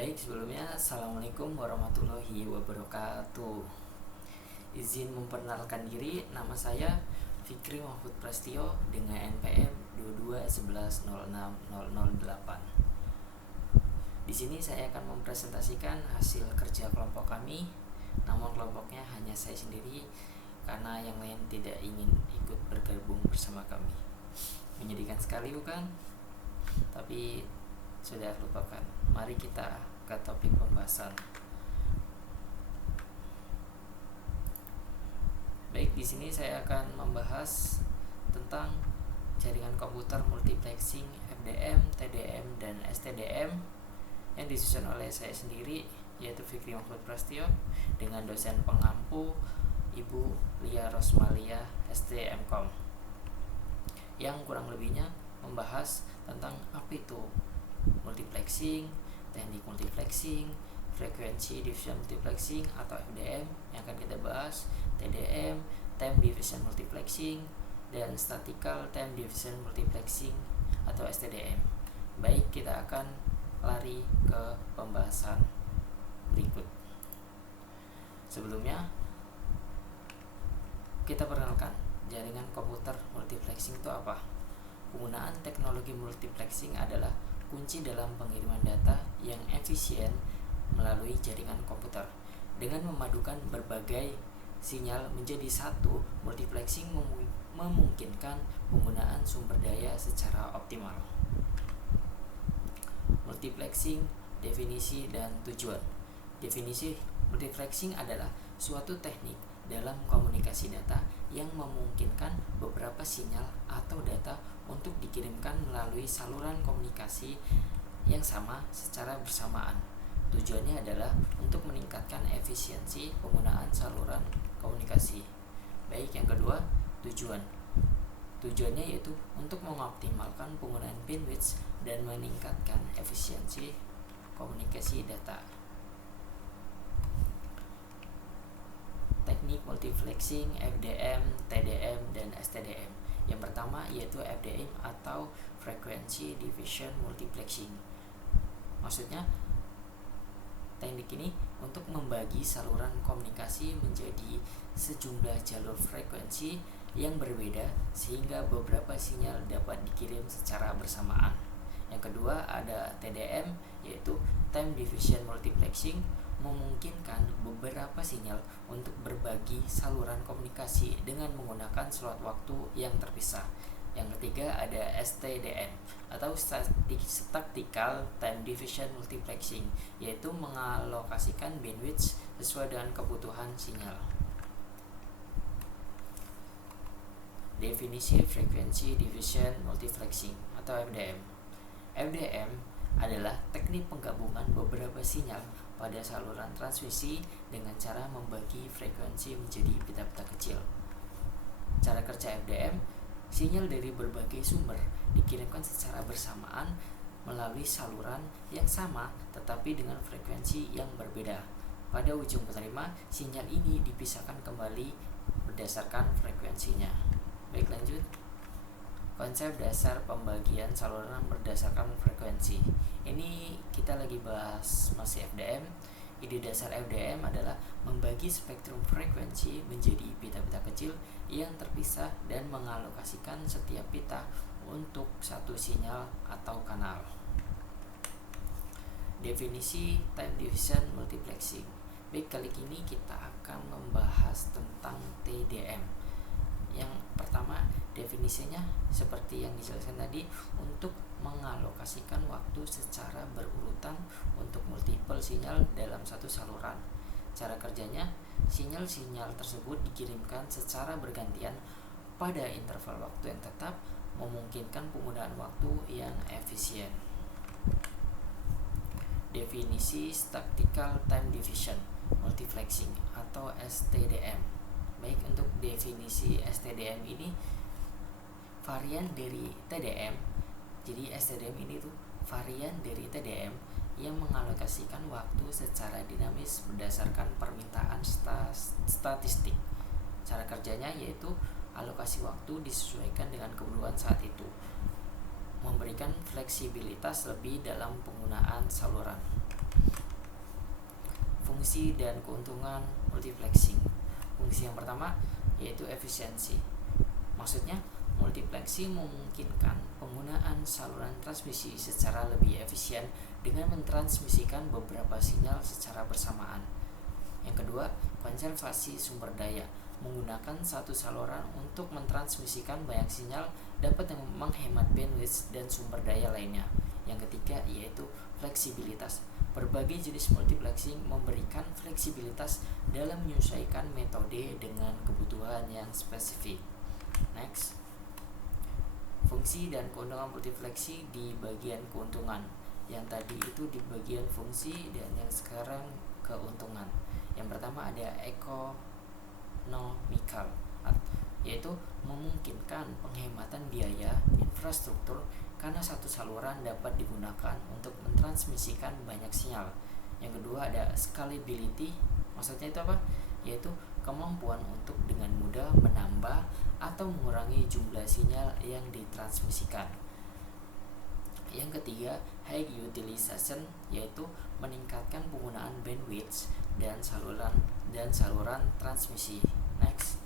Baik, sebelumnya Assalamualaikum warahmatullahi wabarakatuh. Izin memperkenalkan diri, nama saya Fikri Mahfud Prastio dengan NPM 2211060008. Di sini saya akan mempresentasikan hasil kerja kelompok kami. Namun kelompoknya hanya saya sendiri karena yang lain tidak ingin ikut bergabung bersama kami. Menyedihkan sekali bukan? Tapi sudah lupakan. Mari kita ke topik pembahasan. Baik, di sini saya akan membahas tentang jaringan komputer multiplexing FDM, TDM, dan STDM yang disusun oleh saya sendiri, yaitu Fikri Mahfud Prastio, dengan dosen pengampu Ibu Lia Rosmalia STMkom, yang kurang lebihnya membahas tentang apa itu multiplexing, teknik multiplexing, frekuensi division multiplexing atau FDM yang akan kita bahas, TDM, time division multiplexing, dan statistical time division multiplexing atau STDM. Baik, kita akan lari ke pembahasan berikut. Sebelumnya kita perkenalkan jaringan komputer multiplexing itu apa. Penggunaan teknologi multiplexing adalah kunci dalam pengiriman data yang efisien melalui jaringan komputer. Dengan memadukan berbagai sinyal menjadi satu, multiplexing memungkinkan penggunaan sumber daya secara optimal. Multiplexing, definisi dan tujuan. Definisi multiplexing adalah suatu teknik dalam komunikasi data yang memungkinkan beberapa sinyal atau data untuk dikirimkan melalui saluran komunikasi yang sama secara bersamaan. Tujuannya adalah untuk meningkatkan efisiensi penggunaan saluran komunikasi. Baik, yang kedua, tujuan. Tujuannya yaitu untuk mengoptimalkan penggunaan bandwidth dan meningkatkan efisiensi komunikasi data. Teknik multiplexing, FDM, TDM, dan STDM. Yang pertama yaitu FDM atau Frequency Division Multiplexing. Maksudnya, teknik ini untuk membagi saluran komunikasi menjadi sejumlah jalur frekuensi yang berbeda sehingga beberapa sinyal dapat dikirim secara bersamaan. Yang kedua ada TDM, yaitu Time Division Multiplexing, memungkinkan beberapa sinyal untuk berbagi saluran komunikasi dengan menggunakan slot waktu yang terpisah. Yang ketiga ada STDM atau Statistical Time Division Multiplexing, yaitu mengalokasikan bandwidth sesuai dengan kebutuhan sinyal. Definisi Frequency Division Multiplexing atau FDM. FDM adalah teknik penggabungan beberapa sinyal pada saluran transmisi dengan cara membagi frekuensi menjadi pita-pita kecil. Cara kerja FDM, sinyal dari berbagai sumber dikirimkan secara bersamaan melalui saluran yang sama tetapi dengan frekuensi yang berbeda. Pada ujung penerima, sinyal ini dipisahkan kembali berdasarkan frekuensinya. Baik, lanjut. Konsep dasar pembagian saluran berdasarkan frekuensi. Ini kita lagi bahas masih FDM. Ide dasar FDM adalah membagi spektrum frekuensi menjadi pita-pita kecil yang terpisah dan mengalokasikan setiap pita untuk satu sinyal atau kanal. Definisi Time Division Multiplexing. Baik, kali ini kita akan membahas tentang TDM. Yang pertama, definisinya seperti yang dijelaskan tadi, untuk mengalokasikan waktu secara berurutan untuk multiple sinyal dalam satu saluran. Cara kerjanya, sinyal-sinyal tersebut dikirimkan secara bergantian pada interval waktu yang tetap, memungkinkan penggunaan waktu yang efisien. Definisi Statistical Time Division Multiplexing atau STDM. Baik, untuk definisi STDM ini varian dari TDM. Jadi STDM ini tuh varian dari TDM yang mengalokasikan waktu secara dinamis berdasarkan permintaan statistik. Cara kerjanya yaitu alokasi waktu disesuaikan dengan kebutuhan saat itu, memberikan fleksibilitas lebih dalam penggunaan saluran. Fungsi dan keuntungan multiplexing. Fungsi yang pertama yaitu efisiensi. Maksudnya, multiplexing memungkinkan penggunaan saluran transmisi secara lebih efisien dengan mentransmisikan beberapa sinyal secara bersamaan. Yang kedua, konservasi sumber daya. Menggunakan satu saluran untuk mentransmisikan banyak sinyal dapat menghemat bandwidth dan sumber daya lainnya. Yang ketiga yaitu fleksibilitas. Berbagai jenis multiplexing memberikan fleksibilitas dalam menyesuaikan metode dengan kebutuhan yang spesifik. Next, fungsi dan keuntungan multiplexing di bagian keuntungan. Yang tadi itu di bagian fungsi dan yang sekarang keuntungan. Yang pertama ada ekonomikal, yaitu memungkinkan penghematan biaya infrastruktur karena satu saluran dapat digunakan untuk mentransmisikan banyak sinyal. Yang kedua ada scalability, maksudnya itu apa? Yaitu kemampuan untuk dengan mudah menambah atau mengurangi jumlah sinyal yang ditransmisikan. Yang ketiga, high utilization, yaitu meningkatkan penggunaan bandwidth dan saluran transmisi. Next,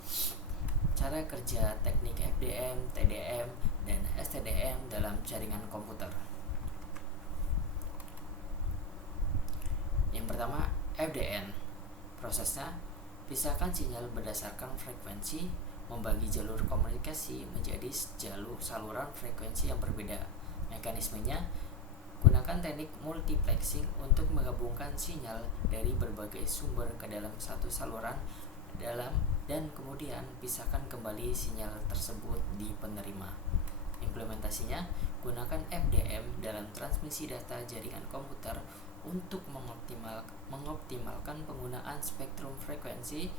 cara kerja teknik FDM, TDM, dan STDM dalam jaringan komputer. Yang pertama, FDN. Prosesnya, pisahkan sinyal berdasarkan frekuensi, membagi jalur komunikasi menjadi saluran frekuensi yang berbeda. Mekanismenya, gunakan teknik multiplexing untuk menggabungkan sinyal dari berbagai sumber ke dalam satu saluran dan kemudian pisahkan kembali sinyal tersebut di penerima. Implementasinya, gunakan FDM dalam transmisi data jaringan komputer untuk mengoptimalkan penggunaan spektrum frekuensi,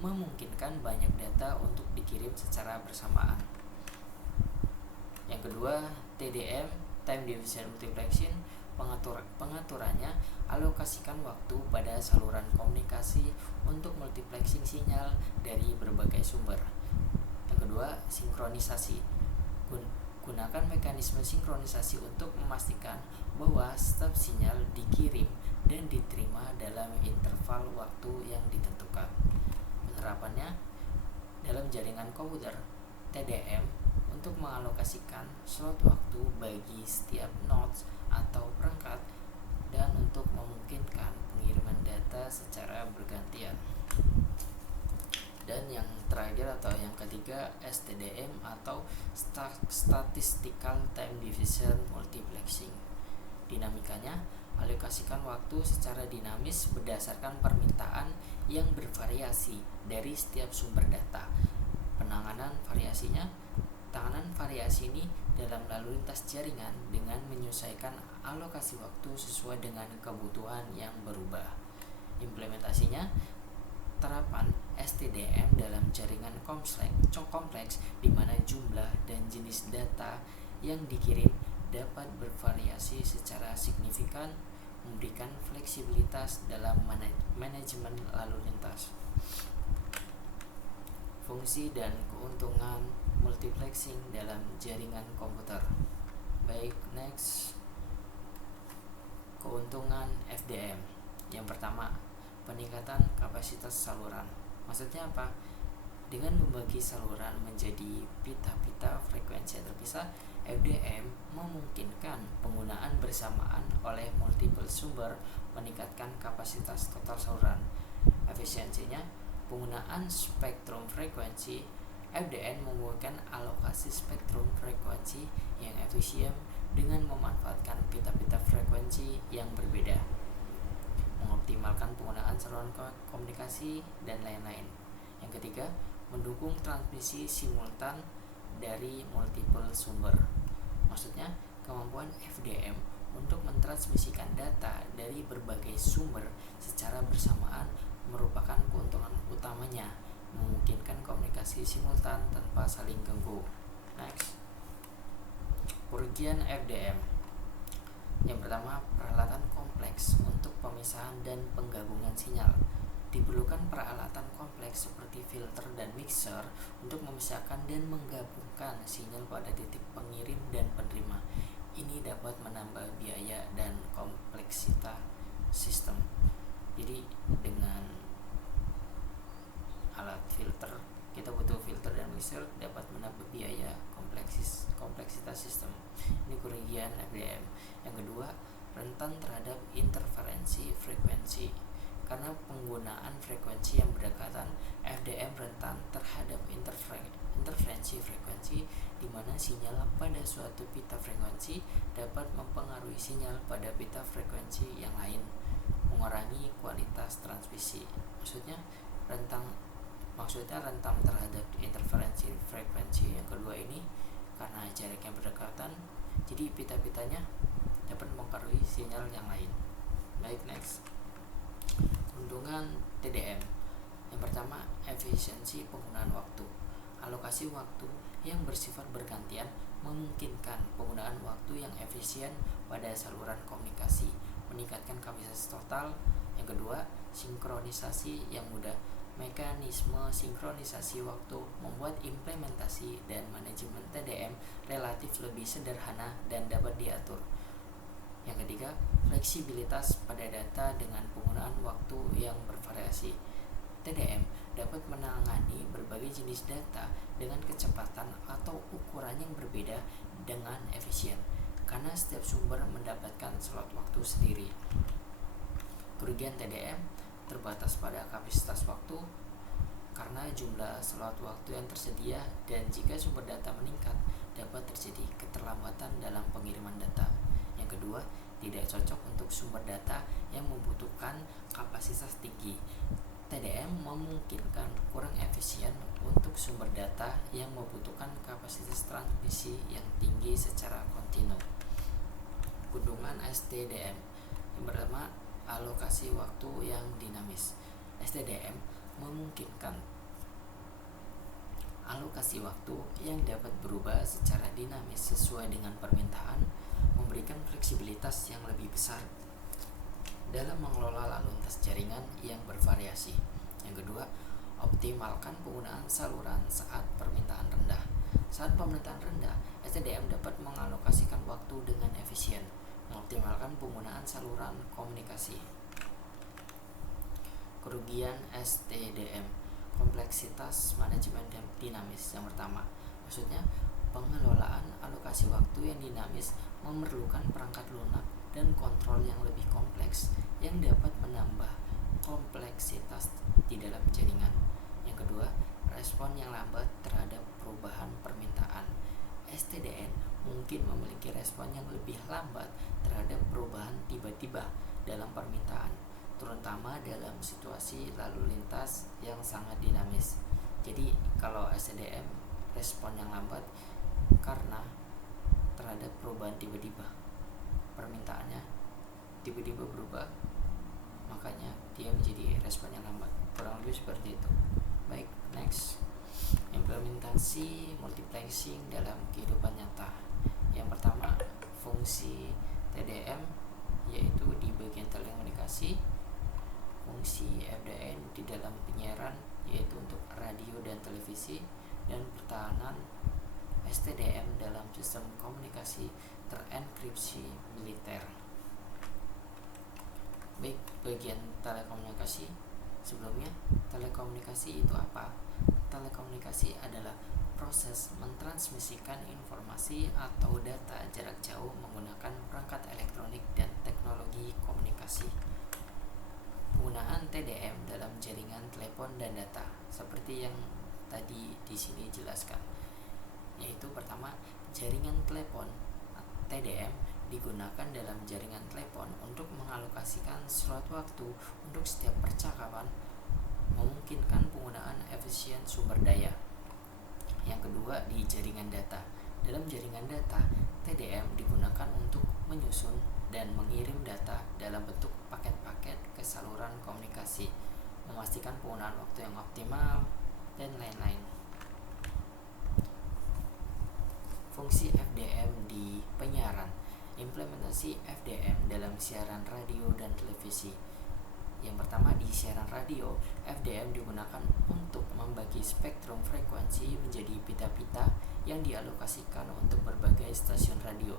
memungkinkan banyak data untuk dikirim secara bersamaan. Yang kedua, TDM, Time Division Multiplexing. Pengaturannya, alokasikan waktu pada saluran komunikasi untuk multiplexing sinyal dari berbagai sumber. Yang kedua, sinkronisasi. Gunakan mekanisme sinkronisasi untuk memastikan bahwa setiap sinyal dikirim dan diterima dalam interval waktu yang ditentukan. Penerapannya dalam jaringan komputer, TDM untuk mengalokasikan slot waktu bagi setiap nodes atau perangkat dan untuk memungkinkan pengiriman data secara bergantian. Dan yang terakhir atau yang ketiga, STDM atau Statistical Time Division Multiplexing. Dinamikanya, alokasikan waktu secara dinamis berdasarkan permintaan yang bervariasi dari setiap sumber data. Tanganan variasi ini dalam lalu lintas jaringan dengan menyesuaikan alokasi waktu sesuai dengan kebutuhan yang berubah. Implementasinya, terapan STDM dalam jaringan kompleks di mana jumlah dan jenis data yang dikirim dapat bervariasi secara signifikan, memberikan fleksibilitas dalam manajemen lalu lintas. Fungsi dan keuntungan multiplexing dalam jaringan komputer. Baik, next, keuntungan FDM. Yang pertama, peningkatan kapasitas saluran. Maksudnya apa? Dengan membagi saluran menjadi pita-pita frekuensi yang terpisah, FDM memungkinkan penggunaan bersamaan oleh multiple sumber, meningkatkan kapasitas total saluran. Efisiensinya, penggunaan spektrum frekuensi. FDN memungkinkan alokasi spektrum frekuensi yang efisien dengan memanfaatkan pita-pita frekuensi yang berbeda, mengoptimalkan penggunaan saluran komunikasi, dan lain-lain. Yang ketiga, mendukung transmisi simultan dari multiple sumber. Maksudnya, kemampuan FDM untuk mentransmisikan data dari berbagai sumber secara bersamaan merupakan keuntungan utamanya, memungkinkan komunikasi simultan tanpa saling ganggu. Next, kerugian FDM. Yang pertama, peralatan kompleks untuk pemisahan dan penggabungan sinyal. Diperlukan peralatan kompleks seperti filter dan mixer untuk memisahkan dan menggabungkan sinyal pada titik pengirim dan penerima. Ini dapat menambah biaya dan kompleksitas sistem. Jadi FDM. Yang kedua, rentan terhadap interferensi frekuensi. Karena penggunaan frekuensi yang berdekatan, FDM rentan terhadap interferensi frekuensi, di mana sinyal pada suatu pita frekuensi dapat mempengaruhi sinyal pada pita frekuensi yang lain, mengurangi kualitas transmisi. Maksudnya rentang terhadap interferensi frekuensi yang kedua ini karena jaraknya berdekatan, jadi pita-pitanya dapat mempengaruhi sinyal yang lain. Baik, next. Keuntungan TDM. Yang pertama, efisiensi penggunaan waktu. Alokasi waktu yang bersifat bergantian memungkinkan penggunaan waktu yang efisien pada saluran komunikasi, meningkatkan kapasitas total. Yang kedua, sinkronisasi yang mudah. Mekanisme sinkronisasi waktu membuat implementasi dan manajemen TDM relatif lebih sederhana dan dapat diatur. Yang ketiga, fleksibilitas pada data dengan penggunaan waktu yang bervariasi. TDM dapat menangani berbagai jenis data dengan kecepatan atau ukuran yang berbeda dengan efisien, karena setiap sumber mendapatkan slot waktu sendiri. Kerugian TDM terbatas pada kapasitas waktu karena jumlah slot waktu yang tersedia, dan jika sumber data meningkat dapat terjadi keterlambatan dalam pengiriman data. Yang kedua, tidak cocok untuk sumber data yang membutuhkan kapasitas tinggi. TDM memungkinkan kurang efisien untuk sumber data yang membutuhkan kapasitas transmisi yang tinggi secara kontinu. Keuntungan STDM. Yang pertama, alokasi waktu yang dinamis. STDM memungkinkan alokasi waktu yang dapat berubah secara dinamis sesuai dengan permintaan, memberikan fleksibilitas yang lebih besar dalam mengelola lalu lintas jaringan yang bervariasi. Yang kedua, optimalkan penggunaan saluran saat permintaan rendah. Saat permintaan rendah, STDM dapat mengalokasikan waktu dengan efisien, mengoptimalkan penggunaan saluran komunikasi. Kerugian STDM. Kompleksitas manajemen dinamis. Yang pertama, maksudnya pengelolaan alokasi waktu yang dinamis memerlukan perangkat lunak dan kontrol yang lebih kompleks yang dapat menambah kompleksitas di dalam jaringan. Yang kedua, respon yang lambat terhadap perubahan permintaan. STDM mungkin memiliki respon yang lebih lambat terhadap perubahan tiba-tiba dalam permintaan, terutama dalam situasi lalu lintas yang sangat dinamis. Jadi kalau STDM respon yang lambat karena terhadap perubahan tiba-tiba, permintaannya tiba-tiba berubah, makanya dia menjadi respon yang lambat. Kurang lebih seperti itu. Baik, next. Implementasi multiplexing dalam kehidupan nyata. Yang pertama, fungsi TDM yaitu di bagian telekomunikasi, fungsi FDM di dalam penyiaran yaitu untuk radio dan televisi, dan pertahanan STDM dalam sistem komunikasi terenkripsi militer. Baik, bagian telekomunikasi. Sebelumnya, telekomunikasi itu apa? Telekomunikasi adalah proses mentransmisikan informasi atau data jarak jauh menggunakan perangkat elektronik dan teknologi komunikasi. Penggunaan TDM dalam jaringan telepon dan data seperti yang tadi di sini jelaskan, yaitu pertama, jaringan telepon TDM digunakan dalam jaringan telepon untuk mengalokasikan slot waktu untuk setiap percakapan, memungkinkan penggunaan efisien sumber daya. Yang kedua, di jaringan data. Dalam jaringan data, TDM digunakan untuk menyusun dan mengirim data dalam bentuk paket-paket ke saluran komunikasi, memastikan penggunaan waktu yang optimal, dan lain-lain. Fungsi FDM di penyiaran. Implementasi FDM dalam siaran radio dan televisi. Yang pertama, di siaran radio, FDM digunakan untuk membagi spektrum frekuensi menjadi pita-pita yang dialokasikan untuk berbagai stasiun radio,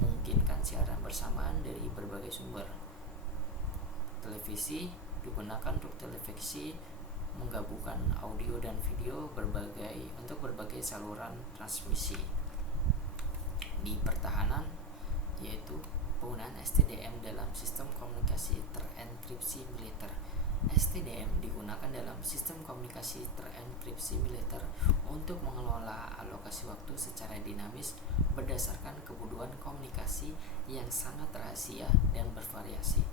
memungkinkan siaran bersamaan dari berbagai sumber. Televisi digunakan untuk televisi, menggabungkan audio dan video untuk berbagai saluran transmisi. Di pertahanan, yaitu penggunaan STDM dalam sistem komunikasi terenkripsi militer. STDM digunakan dalam sistem komunikasi terenkripsi militer untuk mengelola alokasi waktu secara dinamis berdasarkan kebutuhan komunikasi yang sangat rahasia dan bervariasi.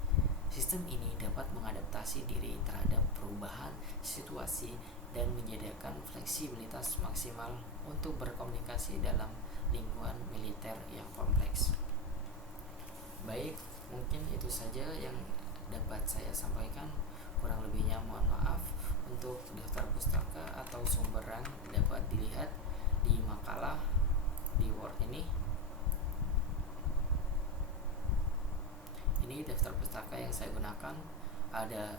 Sistem ini dapat mengadaptasi diri terhadap perubahan situasi dan menyediakan fleksibilitas maksimal untuk berkomunikasi dalam lingkungan militer yang kompleks. Baik, mungkin itu saja yang dapat saya sampaikan. Kurang lebihnya mohon maaf. Untuk daftar pustaka atau sumberan dapat dilihat di makalah di Word ini. Ini daftar pustaka yang saya gunakan, ada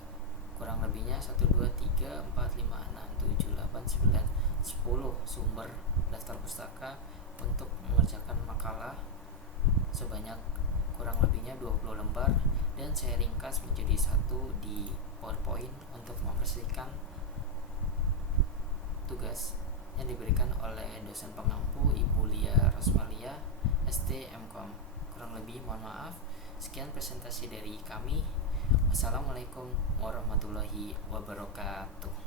kurang lebihnya 1, 2, 3, 4, 5, 6, 7, 8, 9, 10 sumber daftar pustaka untuk mengerjakan makalah sebanyak kurang lebihnya 20 lembar, dan saya ringkas menjadi satu di PowerPoint untuk mempresentasikan tugas yang diberikan oleh dosen pengampu Ibu Lia Rosmalia, ST Mkom. Kurang lebih mohon maaf. Sekian presentasi dari kami. Wassalamualaikum warahmatullahi wabarakatuh.